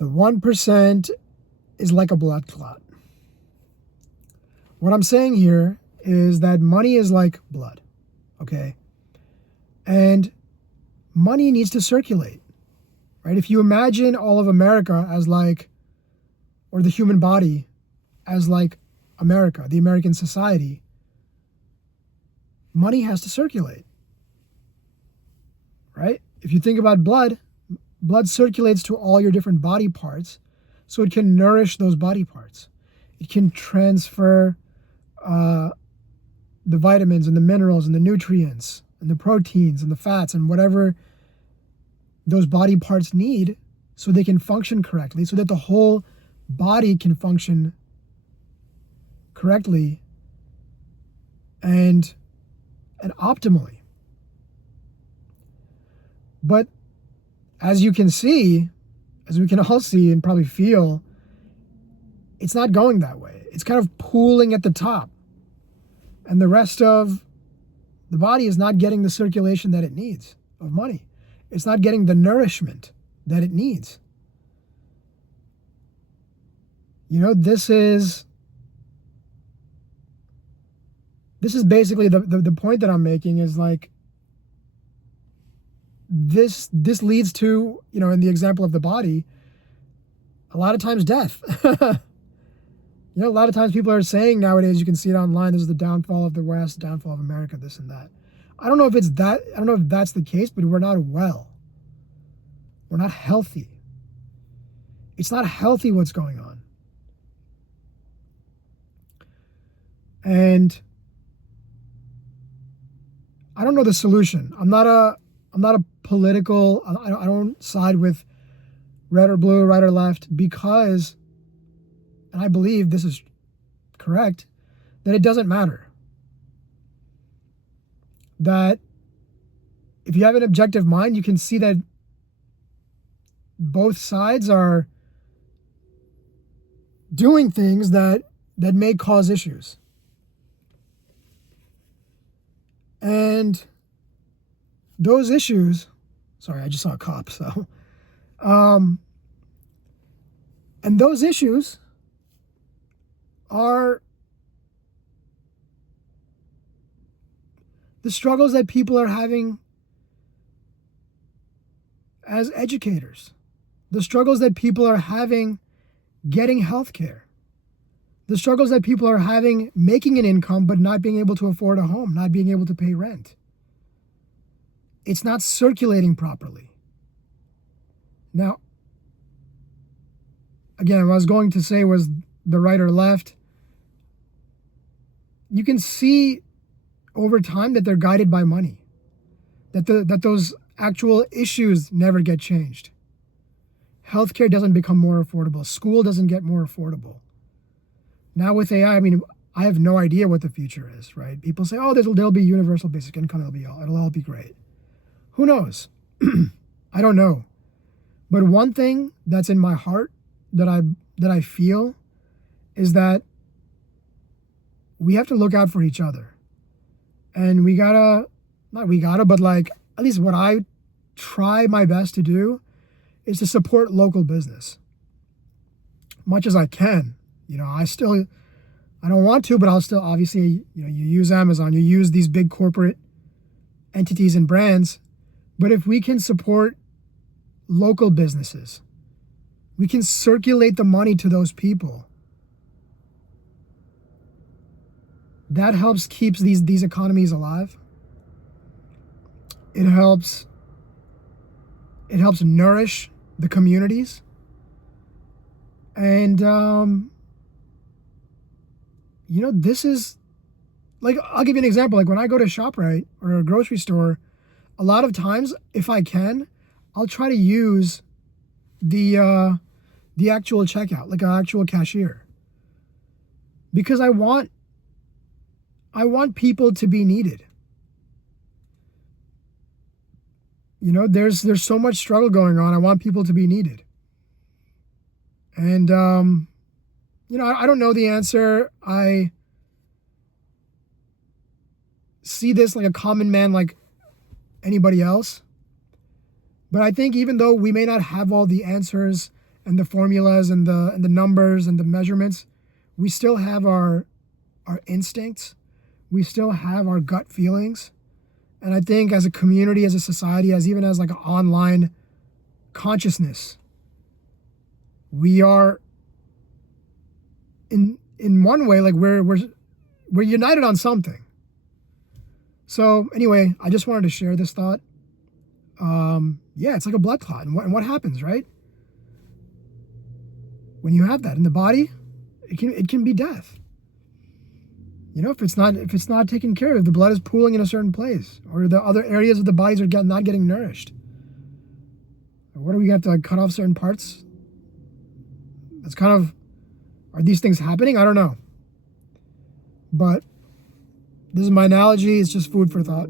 The 1% is like a blood clot. What I'm saying here is that money is like blood, okay? And money needs to circulate, right? If you imagine all of America as like, or the human body as like America, the American society, money has to circulate, right? If you think about blood, blood circulates to all your different body parts, so it can nourish those body parts. It can transfer the vitamins and the minerals and the nutrients and the proteins and the fats and whatever those body parts need so they can function correctly, so that the whole body can function correctly and optimally. But as you can see, as we can all see and probably feel, it's not going that way. It's kind of pooling at the top. And the rest of the body is not getting the circulation that it needs of money. It's not getting the nourishment that it needs. You know, this is basically the point that I'm making is like, this leads to, you know, in the example of the body, a lot of times death. You know, a lot of times people are saying nowadays, you can see it online, this is the downfall of the West, downfall of America, this and that. I don't know if that's the case, but we're not well. We're not healthy. It's not healthy what's going on. And I don't know the solution. I'm not a political, I don't side with red or blue, right or left, because, and I believe this is correct, that it doesn't matter. That if you have an objective mind, you can see that both sides are doing things that may cause issues. And those issues, sorry, I just saw a cop, so, and those issues are the struggles that people are having as educators, the struggles that people are having getting health care, the struggles that people are having making an income but not being able to afford a home, not being able to pay rent. It's not circulating properly. Now, again, what I was going to say was the right or left. You can see over time that they're guided by money, that those actual issues never get changed. Healthcare doesn't become more affordable. School doesn't get more affordable. Now with AI, I mean, I have no idea what the future is, right? People say, oh, there'll be universal basic income. It'll all be great. Who knows? I don't know. But one thing that's in my heart that I feel is that we have to look out for each other. And but like, at least what I try my best to do is to support local business. Much as I can. You know, I don't want to, but I'll still, obviously, you know, you use Amazon, you use these big corporate entities and brands. But if we can support local businesses, we can circulate the money to those people. That helps keeps these economies alive. It helps nourish the communities. And you know, this is like, I'll give you an example. Like when I go to ShopRite or a grocery store, a lot of times, if I can, I'll try to use the actual checkout, like an actual cashier, because I want people to be needed. You know, there's so much struggle going on. I want people to be needed. And you know, I don't know the answer. I see this like a common man like anybody else. But I think even though we may not have all the answers and the formulas and the numbers and the measurements. We still have our instincts. We still have our gut feelings. And I think as a community, as a society, as even as like an online consciousness, we are in one way, like we're united on something. So anyway, I just wanted to share this thought. Yeah, it's like a blood clot. And what happens, right? When you have that in the body, it can be death. You know, if it's not taken care of, the blood is pooling in a certain place, or the other areas of the bodies are not getting nourished. What do we have to like cut off certain parts? That's kind of, are these things happening? I don't know. But this is my analogy. It's just food for thought.